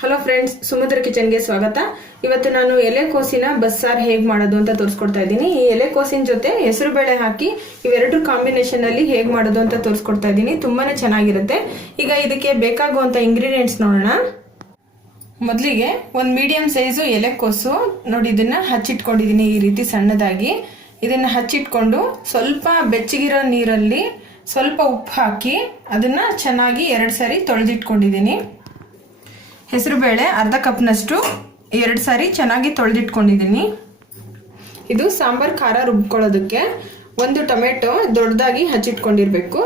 Hello friends ಸುಮುದ್ರ ಕಿಚನ್ಗೆ ಸ್ವಾಗತ. ಇವತ್ತು ನಾನು ಎಲೆಕೋಸಿನ ಬಸ್ಸಾರ್ ಹೇಗೆ ಮಾಡೋದು ಅಂತ ತೋರಿಸ್ಕೊಡ್ತಾ ಇದ್ದೀನಿ. ಈ ಎಲೆಕೋಸಿನ ಜೊತೆ ಹೆಸರು ಬೇಳೆ ಹಾಕಿ ಇವೆರಡು ಕಾಂಬಿನೇಷನ್ ಅಲ್ಲಿ ಹೇಗ್ ಮಾಡೋದು ಅಂತ ತೋರಿಸ್ಕೊಡ್ತಾ ಇದ್ದೀನಿ. ತುಂಬಾನೇ ಚೆನ್ನಾಗಿರುತ್ತೆ. ಈಗ ಇದಕ್ಕೆ ಬೇಕಾಗುವಂತ ಇಂಗ್ರೀಡಿಯೆಂಟ್ಸ್ ನೋಡೋಣ. ಮೊದಲಿಗೆ ಒಂದು ಮೀಡಿಯಂ ಸೈಜು ಎಲೆಕೋಸು ನೋಡಿ, ಇದನ್ನ ಹಚ್ಚಿಟ್ಕೊಂಡಿದ್ದೀನಿ ಈ ರೀತಿ ಸಣ್ಣದಾಗಿ. ಇದನ್ನ ಹಚ್ಚಿಟ್ಕೊಂಡು ಸ್ವಲ್ಪ ಬೆಚ್ಚಗಿರೋ ನೀರಲ್ಲಿ ಸ್ವಲ್ಪ ಉಪ್ಪು ಹಾಕಿ ಅದನ್ನ ಚೆನ್ನಾಗಿ ಎರಡು ಸಾರಿ ತೊಳೆದಿಟ್ಕೊಂಡಿದ್ದೀನಿ ಹೆಸರುಬೇಳೆ ಅರ್ಧ ಕಪ್ನಷ್ಟು ಎರಡು ಸಾರಿ ಚೆನ್ನಾಗಿ ತೊಳೆದಿಟ್ಕೊಂಡಿದ್ದೀನಿ. ಇದು ಸಾಂಬಾರ್ ಖಾರ ರುಬ್ಕೊಳ್ಳೋದಕ್ಕೆ ಒಂದು ಟೊಮೆಟೊ ದೊಡ್ಡದಾಗಿ ಹಚ್ಚಿಟ್ಕೊಂಡಿರಬೇಕು.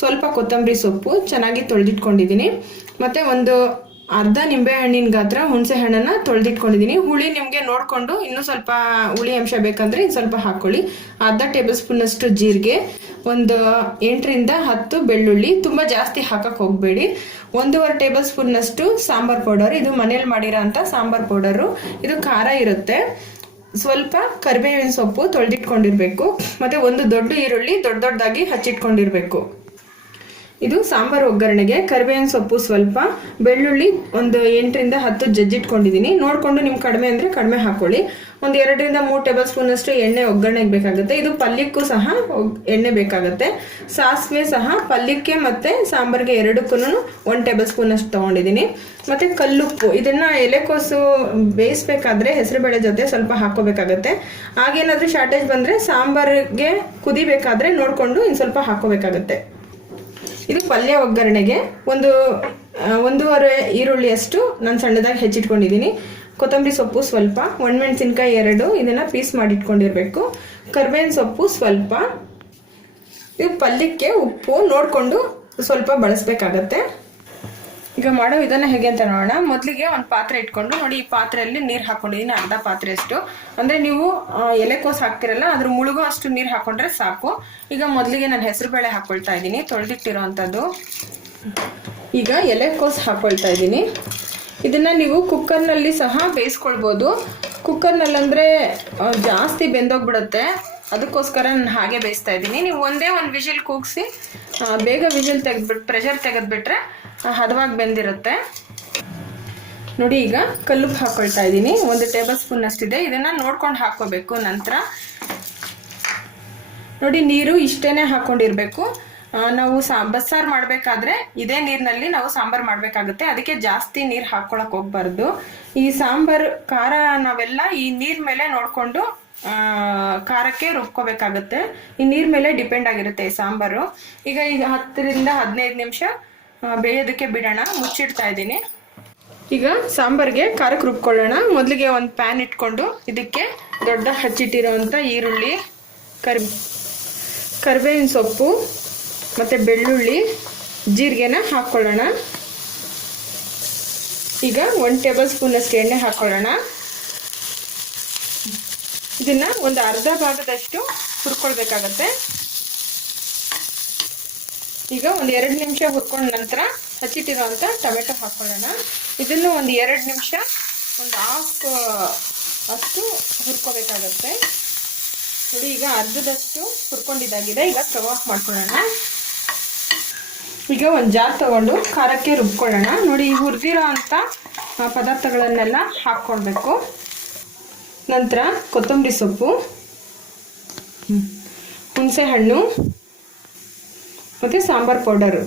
ಸ್ವಲ್ಪ ಕೊತ್ತಂಬರಿ ಸೊಪ್ಪು ಚೆನ್ನಾಗಿ ತೊಳೆದಿಟ್ಕೊಂಡಿದ್ದೀನಿ. ಮತ್ತೆ ಒಂದು ಅರ್ಧ ನಿಂಬೆ ಹಣ್ಣಿನ ಗಾತ್ರ, ಹುಣಸೆ ಹಣ್ಣನ್ನ ತೊಳೆದಿಟ್ಕೊಂಡಿದ್ದೀನಿ ಹುಳಿ ನಿಮಗೆ ನೋಡಿಕೊಂಡು ಇನ್ನೂ ಸ್ವಲ್ಪ ಹುಳಿ ಅಂಶ ಬೇಕಂದ್ರೆ ಇನ್ನು ಸ್ವಲ್ಪ ಹಾಕೊಳ್ಳಿ. ಅರ್ಧ ಟೇಬಲ್ ಸ್ಪೂನ್ ಅಷ್ಟು ಜೀರಿಗೆ, ಒಂದು ಎಂಟರಿಂದ ಹತ್ತು ಬೆಳ್ಳುಳ್ಳಿ. ತುಂಬ ಜಾಸ್ತಿ ಹಾಕಕ್ಕೆ ಹೋಗಬೇಡಿ. ಒಂದೂವರೆ ಟೇಬಲ್ ಸ್ಪೂನ್ನಷ್ಟು ಸಾಂಬಾರ್ ಪೌಡರ್. ಇದು ಮನೇಲಿ ಮಾಡಿರೋ ಅಂತ ಸಾಂಬಾರ್ ಪೌಡರು. ಇದು ಖಾರ ಇರುತ್ತೆ. ಸ್ವಲ್ಪ ಕರಿಬೇವಿನ ಸೊಪ್ಪು ತೊಳೆದಿಟ್ಕೊಂಡಿರಬೇಕು. ಮತ್ತೆ ಒಂದು ದೊಡ್ಡ ಈರುಳ್ಳಿ ದೊಡ್ಡ ದೊಡ್ಡದಾಗಿ ಹಚ್ಚಿಟ್ಕೊಂಡಿರ್ಬೇಕು. ಇದು ಸಾಂಬಾರ್ ಒಗ್ಗರಣೆಗೆ, ಕರಿಬೇವಿನ ಸೊಪ್ಪು ಸ್ವಲ್ಪ, ಬೆಳ್ಳುಳ್ಳಿ ಒಂದು ಎಂಟರಿಂದ ಹತ್ತು ಜಜ್ಜಿಟ್ಕೊಂಡಿದ್ದೀನಿ. ನೋಡಿಕೊಂಡು ನಿಮ್ಗೆ ಕಡಿಮೆ ಅಂದರೆ ಕಡಿಮೆ ಹಾಕೊಳ್ಳಿ. ಒಂದು ಎರಡರಿಂದ ಮೂರು ಟೇಬಲ್ ಸ್ಪೂನ್ ಅಷ್ಟು ಎಣ್ಣೆ ಒಗ್ಗರಣೆಗೆ ಬೇಕಾಗುತ್ತೆ. ಇದು ಪಲ್ಯಕ್ಕೂ ಸಹ ಎಣ್ಣೆ ಬೇಕಾಗುತ್ತೆ. ಸಾಸಿವೆ ಸಹ ಪಲ್ಯಕ್ಕೆ ಮತ್ತು ಸಾಂಬಾರ್ಗೆ ಎರಡಕ್ಕೂ ಒಂದು ಟೇಬಲ್ ಸ್ಪೂನ್ ಅಷ್ಟು ತೊಗೊಂಡಿದ್ದೀನಿ. ಮತ್ತು ಕಲ್ಲುಪ್ಪು, ಇದನ್ನು ಎಲೆಕೋಸು ಬೇಯಿಸ್ಬೇಕಾದ್ರೆ ಹೆಸರುಬೇಳೆ ಜೊತೆ ಸ್ವಲ್ಪ ಹಾಕೋಬೇಕಾಗತ್ತೆ. ಹಾಗೇನಾದರೂ ಶಾರ್ಟೇಜ್ ಬಂದರೆ ಸಾಂಬಾರಿಗೆ ಕುದಿಬೇಕಾದ್ರೆ ನೋಡಿಕೊಂಡು ಇನ್ನು ಸ್ವಲ್ಪ ಹಾಕೋಬೇಕಾಗತ್ತೆ. ಇದು ಪಲ್ಯ ಒಗ್ಗರಣೆಗೆ. ಒಂದು ಒಂದೂವರೆ ಈರುಳ್ಳಿ ಅಷ್ಟು ನಾನು ಸಣ್ಣದಾಗಿ ಹೆಚ್ಚಿಟ್ಕೊಂಡಿದ್ದೀನಿ. ಕೊತ್ತಂಬರಿ ಸೊಪ್ಪು ಸ್ವಲ್ಪ, ಒಣಮೆಣಸಿನ್ಕಾಯಿ ಎರಡು, ಇದನ್ನು ಪೀಸ್ ಮಾಡಿಟ್ಕೊಂಡಿರಬೇಕು. ಕರ್ಬೇವಿನ ಸೊಪ್ಪು ಸ್ವಲ್ಪ. ಇದು ಪಲ್ಯಕ್ಕೆ ಉಪ್ಪು ನೋಡಿಕೊಂಡು ಸ್ವಲ್ಪ ಬಳಸಬೇಕಾಗತ್ತೆ. ಈಗ ಮಾಡೋ ವಿಧಾನ ಹೇಗೆ ಅಂತ ನೋಡೋಣ. ಮೊದಲಿಗೆ ಒಂದು ಪಾತ್ರೆ ಇಟ್ಕೊಂಡು ನೋಡಿ ಈ ಪಾತ್ರೆಯಲ್ಲಿ ನೀರು ಹಾಕೊಂಡಿದ್ದೀನಿ ಅರ್ಧ ಪಾತ್ರೆ ಅಷ್ಟು. ಅಂದರೆ ನೀವು ಎಲೆಕೋಸ್ ಹಾಕ್ತಿರಲ್ಲ, ಅದ್ರ ಮುಳುಗೋ ಅಷ್ಟು ನೀರು ಹಾಕೊಂಡ್ರೆ ಸಾಕು. ಈಗ ಮೊದಲಿಗೆ ನಾನು ಹೆಸರು ಬೇಳೆ ಹಾಕೊಳ್ತಾ ಇದ್ದೀನಿ ತೊಳೆದಿಟ್ಟಿರೋವಂಥದ್ದು ಈಗ ಎಲೆಕೋಸು ಹಾಕೊಳ್ತಾ ಇದ್ದೀನಿ. ಇದನ್ನ ನೀವು ಕುಕ್ಕರ್ನಲ್ಲಿ ಸಹ ಬೇಯಿಸ್ಕೊಳ್ಬೋದು. ಕುಕ್ಕರ್ನಲ್ಲಂದರೆ ಜಾಸ್ತಿ ಬೆಂದೋಗ್ಬಿಡುತ್ತೆ. ಅದಕ್ಕೋಸ್ಕರ ನಾನು ಹಾಗೆ ಬೇಯಿಸ್ತಾ ಇದ್ದೀನಿ. ನೀವು ಒಂದೇ ಒಂದು ವಿಷಲ್ ಕೂಗಿಸಿ ಬೇಗ ವಿಜಿಲ್ ತೆಗೆದ್ಬಿಟ್ಟು ಪ್ರೆಷರ್ ತೆಗೆದ್ಬಿಟ್ರೆ ಹದವಾಗಿ ಬೆಂದಿರುತ್ತೆ. ನೋಡಿ ಈಗ ಕಲ್ಲುಪ್ಪು ಹಾಕೊಳ್ತಾ ಇದ್ದೀನಿ. ಒಂದು ಟೇಬಲ್ ಸ್ಪೂನ್ ಅಷ್ಟಿದೆ. ಇದನ್ನ ನೋಡ್ಕೊಂಡು ಹಾಕೋಬೇಕು ನಂತರ. ನೋಡಿ ನೀರು ಇಷ್ಟೇನೆ ಹಾಕ್ಕೊಂಡಿರಬೇಕು ನಾವು ಸಾ, ಬಸ್ಸಾರು ಮಾಡಬೇಕಾದ್ರೆ ಇದೇ ನೀರಿನಲ್ಲಿ ನಾವು ಸಾಂಬಾರು ಮಾಡಬೇಕಾಗುತ್ತೆ. ಅದಕ್ಕೆ ಜಾಸ್ತಿ ನೀರು ಹಾಕ್ಕೊಳಕ್ಕೆ ಹೋಗ್ಬಾರ್ದು. ಈ ಸಾಂಬಾರು, ಖಾರ ನಾವೆಲ್ಲ ಈ ನೀರ್ ಮೇಲೆ ನೋಡ್ಕೊಂಡು ಖಾರಕ್ಕೆ ರುಬ್ಕೋಬೇಕಾಗುತ್ತೆ. ಈ ನೀರ್ ಮೇಲೆ ಡಿಪೆಂಡ್ ಆಗಿರುತ್ತೆ ಈ ಸಾಂಬಾರು. ಈಗ ಈಗ ಹತ್ತರಿಂದ ಹದಿನೈದು ನಿಮಿಷ ಬೇಯೋದಕ್ಕೆ ಬಿಡೋಣ. ಮುಚ್ಚಿಡ್ತಾ ಇದ್ದೀನಿ. ಈಗ ಸಾಂಬಾರ್ಗೆ ಖಾರಕ್ಕೆ ರುಬ್ಕೊಳ್ಳೋಣ. ಮೊದಲಿಗೆ ಒಂದು ಪ್ಯಾನ್ ಇಟ್ಕೊಂಡು ಇದಕ್ಕೆ ದೊಡ್ಡ ಹಚ್ಚಿಟ್ಟಿರೋಂಥ ಈರುಳ್ಳಿ, ಕರ್, ಕರಿಬೇವಿನ ಸೊಪ್ಪು ಮತ್ತು ಬೆಳ್ಳುಳ್ಳಿ, ಜೀರಿಗೆನ ಹಾಕ್ಕೊಳ್ಳೋಣ. ಈಗ ಒನ್ ಟೇಬಲ್ ಸ್ಪೂನಷ್ಟು ಎಣ್ಣೆ ಹಾಕ್ಕೊಳ್ಳೋಣ. ಇದನ್ನ ಒಂದು ಅರ್ಧ ಭಾಗದಷ್ಟು ಹುರ್ಕೊಳ್ಬೇಕಾಗತ್ತೆ. ಈಗ ಒಂದು ಎರಡು ನಿಮಿಷ ಹುರ್ಕೊಂಡ ನಂತರ ಹಚ್ಚಿಟ್ಟಿರೋಂಥ ಟೊಮೆಟೊ ಹಾಕ್ಕೊಳ್ಳೋಣ ಇದನ್ನು ಒಂದು ಎರಡು ನಿಮಿಷ ಒಂದು ಹಾಫ್ ಅಷ್ಟು ಹುರ್ಕೋಬೇಕಾಗತ್ತೆ. ನೋಡಿ, ಈಗ ಅರ್ಧದಷ್ಟು ಹುರ್ಕೊಂಡಿದ್ದಾಗಿದೆ. ಈಗ ಸ್ಟವ್ ಆಫ್ ಮಾಡ್ಕೊಳ್ಳೋಣ. ಈಗ ಒಂದು ಜಾರ್ ತಗೊಂಡು ಖಾರಕ್ಕೆ ರುಬ್ಕೊಳ್ಳೋಣ. ನೋಡಿ, ಹುರಿದಿರೋ ಅಂಥ ಪದಾರ್ಥಗಳನ್ನೆಲ್ಲ ಹಾಕ್ಕೊಳ್ಬೇಕು. ನಂತರ ಕೊತ್ತಂಬರಿ ಸೊಪ್ಪು ಹುಣಸೆ ಹಣ್ಣು ಮತ್ತು ಸಾಂಬಾರು ಪೌಡರು.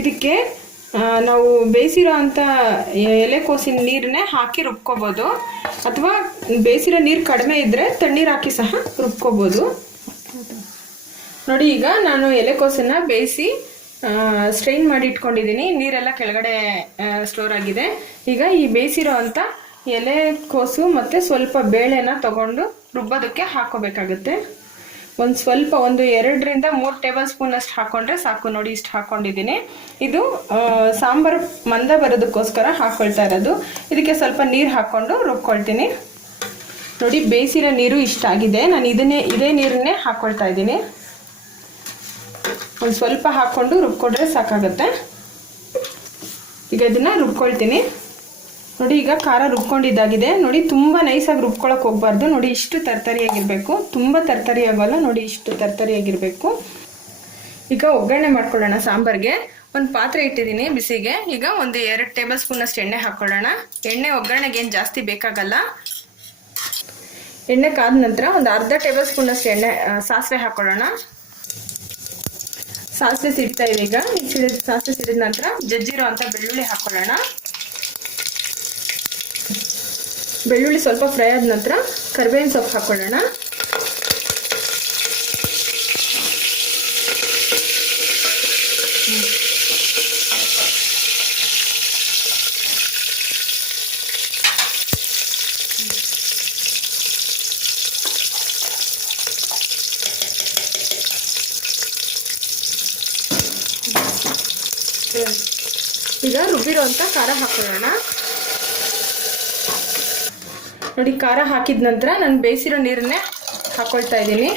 ಇದಕ್ಕೆ ನಾವು ಬೇಯಿಸಿರೋ ಅಂಥ ಎಲೆಕೋಸಿನ ನೀರನ್ನೇ ಹಾಕಿ ರುಬ್ಕೋಬೋದು. ಅಥವಾ ಬೇಯಿಸಿರೋ ನೀರು ಕಡಿಮೆ ಇದ್ದರೆ ತಣ್ಣೀರು ಹಾಕಿ ಸಹ ರುಬ್ಕೋಬೋದು. ನೋಡಿ, ಈಗ ನಾನು ಎಲೆಕೋಸನ್ನು ಬೇಯಿಸಿ ಸ್ಟ್ರೈನ್ ಮಾಡಿ ಇಟ್ಕೊಂಡಿದ್ದೀನಿ. ನೀರೆಲ್ಲ ಕೆಳಗಡೆ ಸ್ಟೋರ್ ಆಗಿದೆ. ಈಗ ಈ ಬೇಯಿಸಿರೋ ಅಂಥ ಎಲೆಕೋಸು ಮತ್ತು ಸ್ವಲ್ಪ ಬೇಳೆನ ತಗೊಂಡು ರುಬ್ಬೋದಕ್ಕೆ ಹಾಕೋಬೇಕಾಗುತ್ತೆ. ಒಂದು ಸ್ವಲ್ಪ ಒಂದು ಎರಡರಿಂದ ಮೂರು ಟೇಬಲ್ ಸ್ಪೂನ್ ಅಷ್ಟು ಹಾಕೊಂಡ್ರೆ ಸಾಕು. ನೋಡಿ, ಇಷ್ಟು ಹಾಕೊಂಡಿದ್ದೀನಿ. ಇದು ಸಾಂಬಾರು ಮಂದ ಬರೋದಕ್ಕೋಸ್ಕರ ಹಾಕೊಳ್ತಾ ಇರೋದು. ಇದಕ್ಕೆ ಸ್ವಲ್ಪ ನೀರು ಹಾಕ್ಕೊಂಡು ರುಬ್ಕೊಳ್ತೀನಿ. ನೋಡಿ, ಬೇಯಿಸಿರೋ ನೀರು ಇಷ್ಟ ಆಗಿದೆ. ನಾನು ಇದನ್ನೇ, ಇದೇ ನೀರನ್ನೇ ಹಾಕ್ಕೊಳ್ತಾ ಇದ್ದೀನಿ. ಒಂದು ಸ್ವಲ್ಪ ಹಾಕ್ಕೊಂಡು ರುಬ್ಕೊಂಡ್ರೆ ಸಾಕಾಗುತ್ತೆ. ಈಗ ಇದನ್ನ ರುಬ್ಕೊಳ್ತೀನಿ. ನೋಡಿ, ಈಗ ಖಾರ ರುಬ್ಕೊಂಡಿದ್ದಾಗಿದೆ. ನೋಡಿ, ತುಂಬ ನೈಸಾಗಿ ರುಬ್ಕೊಳಕ್ ಹೋಗ್ಬಾರ್ದು. ನೋಡಿ, ಇಷ್ಟು ತರ್ತರಿಯಾಗಿರ್ಬೇಕು. ತುಂಬ ತರ್ತರಿ ಆಗೋಲ್ಲ ನೋಡಿ, ಇಷ್ಟು ತರ್ತರಿಯಾಗಿರ್ಬೇಕು. ಈಗ ಒಗ್ಗರಣೆ ಮಾಡ್ಕೊಳ್ಳೋಣ ಸಾಂಬಾರ್ಗೆ. ಒಂದು ಪಾತ್ರೆ ಇಟ್ಟಿದ್ದೀನಿ ಬಿಸಿಗೆ. ಈಗ ಒಂದು ಎರಡು ಟೇಬಲ್ ಸ್ಪೂನ್ ಅಷ್ಟು ಎಣ್ಣೆ ಹಾಕೊಳ್ಳೋಣ. ಎಣ್ಣೆ ಒಗ್ಗರಣೆಗೆ ಏನು ಜಾಸ್ತಿ ಬೇಕಾಗಲ್ಲ. ಎಣ್ಣೆ ಕಾದ ನಂತರ ಒಂದು ಅರ್ಧ ಟೇಬಲ್ ಸ್ಪೂನ್ ಅಷ್ಟು ಎಣ್ಣೆ ಸಾಸಿವೆ ಹಾಕೊಳ್ಳೋಣ. ಸಾಸಿವೆ ಸಿಡ್ತಾ ಇದೆ ಈಗ. ಸಿಡಿದ, ಸಾಸಿವೆ ಸಿಡಿದ ನಂತರ ಜಜ್ಜಿರೋ ಅಂತ ಬೆಳ್ಳುಳ್ಳಿ ಹಾಕೊಳ್ಳೋಣ. ಬೆಳ್ಳುಳ್ಳಿ ಸ್ವಲ್ಪ ಫ್ರೈ ಆದ ನಂತರ ಕರಿಬೇವಿನ ಸೊಪ್ಪು ಹಾಕೊಳ್ಳೋಣ. ಈಗ ರುಬ್ಬಿರೋ ಅಂತ ಖಾರ ಹಾಕೊಳ್ಳೋಣ. ನೋಡಿ, ಖಾರ ಹಾಕಿದ ನಂತರ ನಾನು ಬೇಯಿಸಿರೋ ನೀರನ್ನೇ ಹಾಕ್ಕೊಳ್ತಾ ಇದ್ದೀನಿ.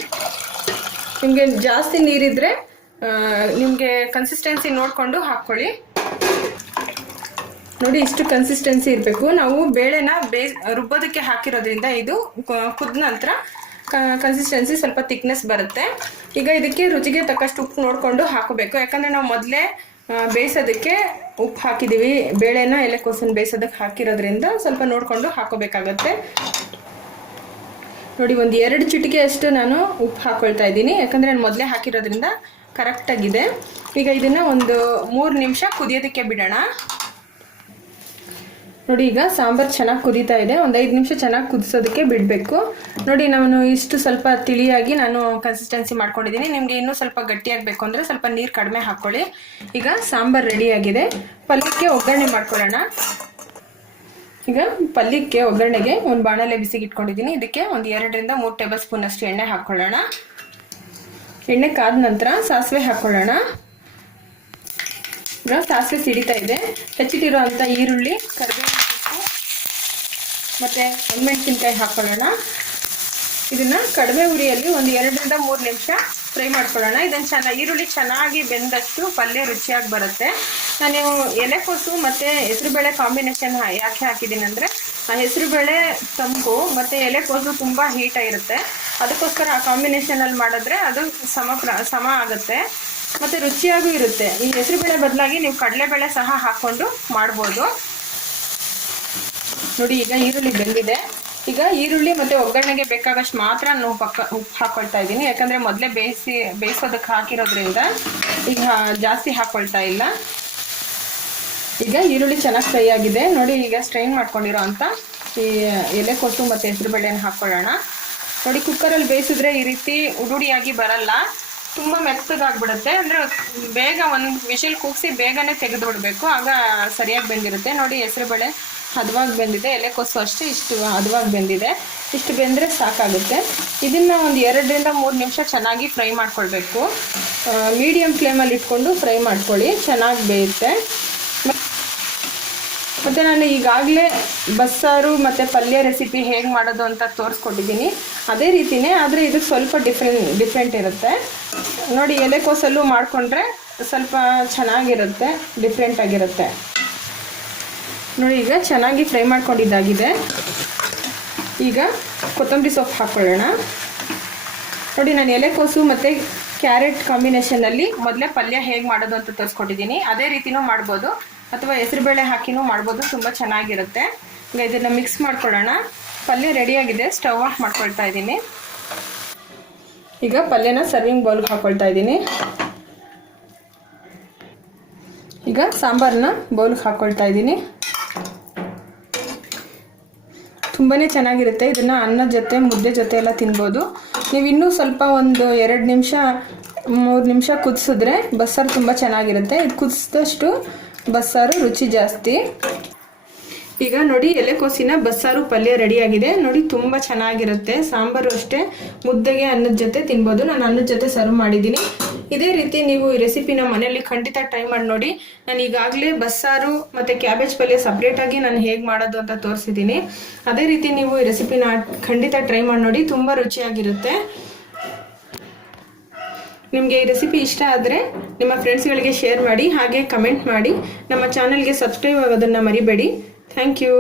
ನಿಮಗೆ ಜಾಸ್ತಿ ನೀರಿದ್ರೆ ನಿಮಗೆ ಕನ್ಸಿಸ್ಟೆನ್ಸಿ ನೋಡಿಕೊಂಡು ಹಾಕ್ಕೊಳ್ಳಿ. ನೋಡಿ, ಇಷ್ಟು ಕನ್ಸಿಸ್ಟೆನ್ಸಿ ಇರಬೇಕು. ನಾವು ಬೇಳೆನ ಬೇ, ರುಬ್ಬೋದಕ್ಕೆ ಹಾಕಿರೋದ್ರಿಂದ ಇದು ಕುದ್ದ ನಂತರ ಕನ್ಸಿಸ್ಟೆನ್ಸಿ ಸ್ವಲ್ಪ ತಿಕ್ನೆಸ್ ಬರುತ್ತೆ. ಈಗ ಇದಕ್ಕೆ ರುಚಿಗೆ ತಕ್ಕಷ್ಟು ಉಪ್ಪು ನೋಡಿಕೊಂಡು ಹಾಕಬೇಕು. ಯಾಕಂದರೆ ನಾವು ಮೊದಲೇ ಬೇಯಿಸೋದಕ್ಕೆ ಉಪ್ಪು ಹಾಕಿದ್ದೀವಿ. ಬೇಳೆನ ಎಲೆಕೋಸನ್ನು ಬೇಯಿಸೋದಕ್ಕೆ ಹಾಕಿರೋದ್ರಿಂದ ಸ್ವಲ್ಪ ನೋಡಿಕೊಂಡು ಹಾಕೋಬೇಕಾಗತ್ತೆ. ನೋಡಿ, ಒಂದು ಎರಡು ಚಿಟಿಕೆ ಅಷ್ಟು ನಾನು ಉಪ್ಪು ಹಾಕ್ಕೊಳ್ತಾ ಇದ್ದೀನಿ. ಯಾಕಂದರೆ ನಾನು ಮೊದಲೇ ಹಾಕಿರೋದ್ರಿಂದ ಕರೆಕ್ಟಾಗಿದೆ ಈಗ ಇದನ್ನು ಒಂದು ಮೂರು ನಿಮಿಷ ಕುದಿಯೋದಕ್ಕೆ ಬಿಡೋಣ. ನೋಡಿ ಈಗ ಸಾಂಬಾರು ಚೆನ್ನಾಗಿ ಕುದೀತಾ ಇದೆ. ಒಂದು ಐದು ನಿಮಿಷ ಚೆನ್ನಾಗಿ ಕುದಿಸೋದಕ್ಕೆ ಬಿಡಬೇಕು. ನೋಡಿ ನಾನು ಇಷ್ಟು ಸ್ವಲ್ಪ ತಿಳಿಯಾಗಿ ನಾನು ಕನ್ಸಿಸ್ಟೆನ್ಸಿ ಮಾಡ್ಕೊಂಡಿದ್ದೀನಿ. ನಿಮಗೆ ಇನ್ನೂ ಸ್ವಲ್ಪ ಗಟ್ಟಿಯಾಗಬೇಕು ಅಂದರೆ ಸ್ವಲ್ಪ ನೀರು ಕಡಿಮೆ ಹಾಕ್ಕೊಳ್ಳಿ ಈಗ ಸಾಂಬಾರು ರೆಡಿಯಾಗಿದೆ. ಪಲ್ಯಕ್ಕೆ ಒಗ್ಗರಣೆ ಮಾಡ್ಕೊಳ್ಳೋಣ. ಈಗ ಪಲ್ಯಕ್ಕೆ ಒಗ್ಗರಣೆಗೆ ಒಂದು ಬಾಣಲೆ ಬಿಸಿಗೆ ಇಟ್ಕೊಂಡಿದ್ದೀನಿ ಇದಕ್ಕೆ ಒಂದು ಎರಡರಿಂದ ಮೂರು ಟೇಬಲ್ ಸ್ಪೂನ್ ಅಷ್ಟು ಎಣ್ಣೆ ಹಾಕ್ಕೊಳ್ಳೋಣ ಎಣ್ಣೆ ಕಾದ ನಂತರ ಸಾಸಿವೆ ಹಾಕ್ಕೊಳ್ಳೋಣ ಈಗ ಸಾಸಿವೆ ಸಿಡಿತಾ ಇದೆ. ಹೆಚ್ಚಿಟ್ಟಿರೋ ಅಂಥ ಈರುಳ್ಳಿ, ಕರಿಬೇವಿನ ಸೊಪ್ಪು, ಮತ್ತು ಒಣಮೆಣಸಿನ್ಕಾಯಿ ಹಾಕ್ಕೊಳ್ಳೋಣ ಇದನ್ನ ಕಡಿಮೆ ಉರಿಯಲ್ಲಿ ಒಂದು ಎರಡರಿಂದ ಮೂರು ನಿಮಿಷ ಫ್ರೈ ಮಾಡ್ಕೊಳ್ಳೋಣ. ಇದನ್ನು ಚೆನ್ನಾಗಿ ಈರುಳ್ಳಿ ಚೆನ್ನಾಗಿ ಬೆಂದಷ್ಟು ಪಲ್ಯ ರುಚಿಯಾಗಿ ಬರುತ್ತೆ. ನಾನು ಎಲೆಕೋಸು ಮತ್ತು ಹೆಸರುಬೇಳೆ ಕಾಂಬಿನೇಷನ್ ಯಾಕೆ ಹಾಕಿದ್ದೀನಿ ಅಂದರೆ ಹೆಸರುಬೇಳೆ ತಂಪು ಮತ್ತು ಎಲೆಕೋಸು ತುಂಬ ಹೀಟಾಗಿರುತ್ತೆ ಅದಕ್ಕೋಸ್ಕರ ಆ ಕಾಂಬಿನೇಷನಲ್ಲಿ ಮಾಡಿದ್ರೆ ಅದು ಸಮ ಸಮ ಆಗುತ್ತೆ. ಮತ್ತು ರುಚಿಯಾಗೂ ಇರುತ್ತೆ. ಈ ಹೆಸರುಬೇಳೆ ಬದಲಾಗಿ ನೀವು ಕಡಲೆಬೇಳೆ ಸಹ ಹಾಕ್ಕೊಂಡು ಮಾಡ್ಬೋದು. ನೋಡಿ, ಈಗ ಈರುಳ್ಳಿ ಬೆಂದಿದೆ. ಈಗ ಈರುಳ್ಳಿ ಮತ್ತೆ ಒಗ್ಗರಣೆಗೆ ಬೇಕಾಗಷ್ಟು ಮಾತ್ರ ನಾನು ಪಕ್ಕ ಉಪ್ಪು ಹಾಕೊಳ್ತಾ ಇದ್ದೀನಿ. ಯಾಕಂದ್ರೆ ಮೊದಲೇ ಬೇಯಿಸಿ ಬೇಯಿಸೋದಕ್ಕೆ ಹಾಕಿರೋದ್ರಿಂದ ಈಗ ಜಾಸ್ತಿ ಹಾಕ್ಕೊಳ್ತಾ ಇಲ್ಲ. ಈಗ ಈರುಳ್ಳಿ ಚೆನ್ನಾಗಿ ಫ್ರೈ ಆಗಿದೆ. ನೋಡಿ, ಈಗ ಸ್ಟ್ರೈನ್ ಮಾಡ್ಕೊಂಡಿರೋ ಅಂತ ಈ ಎಲೆಕೋಸು ಮತ್ತು ಹೆಸರುಬೇಳೆನ ಹಾಕ್ಕೊಳ್ಳೋಣ ನೋಡಿ ಕುಕ್ಕರಲ್ಲಿ ಬೇಯಿಸಿದ್ರೆ ಈ ರೀತಿ ಉಡುಡಿಯಾಗಿ ಬರಲ್ಲ. ತುಂಬ ಮೆತ್ತಗಾಗ್ಬಿಡುತ್ತೆ. ಅಂದರೆ ಬೇಗ ಒಂದು ವಿಷಲ್ ಕೂಗಿಸಿ ಬೇಗನೆ ತೆಗೆದು ಬಿಡಬೇಕು ಆಗ ಸರಿಯಾಗಿ ಬೆಂದಿರುತ್ತೆ. ನೋಡಿ ಹೆಸರುಬೇಳೆ ಹದವಾಗಿ ಬೆಂದಿದೆ. ಎಲೆಕೋಸು ಅಷ್ಟೇ ಇಷ್ಟು ಹದವಾಗಿ ಬೆಂದಿದೆ. ಇಷ್ಟು ಬೆಂದರೆ ಸಾಕಾಗುತ್ತೆ. ಇದನ್ನು ಒಂದು ಎರಡರಿಂದ ಮೂರು ನಿಮಿಷ ಚೆನ್ನಾಗಿ ಫ್ರೈ ಮಾಡ್ಕೊಳ್ಬೇಕು. ಮೀಡಿಯಮ್ ಫ್ಲೇಮಲ್ಲಿ ಇಟ್ಕೊಂಡು ಫ್ರೈ ಮಾಡ್ಕೊಳ್ಳಿ. ಚೆನ್ನಾಗಿ ಬೇಯುತ್ತೆ. ಮತ್ತು ನಾನು ಈಗಾಗಲೇ ಬಸ್ಸಾರು ಮತ್ತು ಪಲ್ಯ ರೆಸಿಪಿ ಹೇಗೆ ಮಾಡೋದು ಅಂತ ತೋರಿಸ್ಕೊಟ್ಟಿದ್ದೀನಿ. ಅದೇ ರೀತಿಯೇ ಆದರೆ ಇದು ಸ್ವಲ್ಪ ಡಿಫ್ರೆಂಟ್ ಡಿಫ್ರೆಂಟ್ ಇರುತ್ತೆ. ನೋಡಿ, ಎಲೆಕೋಸಲ್ಲೂ ಮಾಡಿಕೊಂಡ್ರೆ ಸ್ವಲ್ಪ ಚೆನ್ನಾಗಿರುತ್ತೆ ಡಿಫ್ರೆಂಟ್ ಆಗಿರುತ್ತೆ. ನೋಡಿ, ಈಗ ಚೆನ್ನಾಗಿ ಫ್ರೈ ಮಾಡ್ಕೊಂಡಿದ್ದಾಗಿದೆ. ಈಗ ಕೊತ್ತಂಬರಿ ಸೊಪ್ಪು ಹಾಕ್ಕೊಳ್ಳೋಣ ನೋಡಿ, ನಾನು ಎಲೆಕೋಸು ಮತ್ತು ಕ್ಯಾರೆಟ್ ಕಾಂಬಿನೇಷನಲ್ಲಿ ಮೊದಲೇ ಪಲ್ಯ ಹೇಗೆ ಮಾಡೋದು ಅಂತ ತೋರಿಸ್ಕೊಟ್ಟಿದ್ದೀನಿ. ಅದೇ ರೀತಿನೂ ಮಾಡ್ಬೋದು. ಅಥವಾ ಹೆಸರುಬೇಳೆ ಹಾಕಿನೂ ಮಾಡ್ಬೋದು, ತುಂಬ ಚೆನ್ನಾಗಿರುತ್ತೆ. ಈಗ ಇದನ್ನು ಮಿಕ್ಸ್ ಮಾಡ್ಕೊಳ್ಳೋಣ. ಪಲ್ಯ ರೆಡಿಯಾಗಿದೆ, ಸ್ಟವ್ ಆಫ್ ಮಾಡ್ಕೊಳ್ತಾ ಇದ್ದೀನಿ. ಈಗ ಪಲ್ಯನ ಸರ್ವಿಂಗ್ ಬೌಲ್ಗೆ ಹಾಕ್ಕೊಳ್ತಾ ಇದ್ದೀನಿ. ಈಗ ಸಾಂಬಾರನ್ನ ಬೌಲ್ಗೆ ಹಾಕ್ಕೊಳ್ತಾ ಇದ್ದೀನಿ. ತುಂಬಾ ಚೆನ್ನಾಗಿರುತ್ತೆ. ಇದನ್ನು ಅನ್ನದ ಜೊತೆ, ಮುದ್ದೆ ಜೊತೆ ಎಲ್ಲ ತಿನ್ಬೋದು. ನೀವು ಇನ್ನೂ ಸ್ವಲ್ಪ ಒಂದು ಎರಡು ನಿಮಿಷ, ಮೂರು ನಿಮಿಷ ಕುದಿಸಿದ್ರೆ ಬಸ್ಸಾರು ತುಂಬ ಚೆನ್ನಾಗಿರುತ್ತೆ. ಇದು ಕುದಿಸಿದಷ್ಟು ಬಸ್ಸಾರು ರುಚಿ ಜಾಸ್ತಿ. ಈಗ ನೋಡಿ ಎಲೆಕೋಸಿನ ಬಸ್ಸಾರು ಪಲ್ಯ ರೆಡಿಯಾಗಿದೆ. ನೋಡಿ ತುಂಬ ಚೆನ್ನಾಗಿರುತ್ತೆ. ಸಾಂಬಾರು ಅಷ್ಟೇ. ಮುದ್ದೆಗೆ ಅನ್ನದ ಜೊತೆ ತಿನ್ಬೋದು. ನಾನು ಅನ್ನದ ಜೊತೆ ಸರ್ವ್ ಮಾಡಿದ್ದೀನಿ. ಇದೇ ರೀತಿ ನೀವು ಈ ರೆಸಿಪಿನ ಮನೆಯಲ್ಲಿ ಖಂಡಿತ ಟ್ರೈ ಮಾಡಿ ನೋಡಿ. ನಾನು ಈಗಾಗಲೇ ಬಸ್ಸಾರು ಮತ್ತು ಕ್ಯಾಬೇಜ್ ಪಲ್ಯ ಸಪ್ರೇಟಾಗಿ ನಾನು ಹೇಗೆ ಮಾಡೋದು ಅಂತ ತೋರಿಸಿದ್ದೀನಿ. ಅದೇ ರೀತಿ ನೀವು ಈ ರೆಸಿಪಿನ ಖಂಡಿತ ಟ್ರೈ ಮಾಡಿ ನೋಡಿ. ತುಂಬ ರುಚಿಯಾಗಿರುತ್ತೆ. ನಿಮಗೆ ಈ ರೆಸಿಪಿ ಇಷ್ಟ ಆದರೆ ನಿಮ್ಮ ಫ್ರೆಂಡ್ಸ್ಗಳಿಗೆ ಶೇರ್ ಮಾಡಿ, ಹಾಗೆ ಕಮೆಂಟ್ ಮಾಡಿ. ನಮ್ಮ ಚಾನಲ್ಗೆ ಸಬ್ಸ್ಕ್ರೈಬ್ ಆಗೋದನ್ನು ಮರಿಬೇಡಿ. Thank you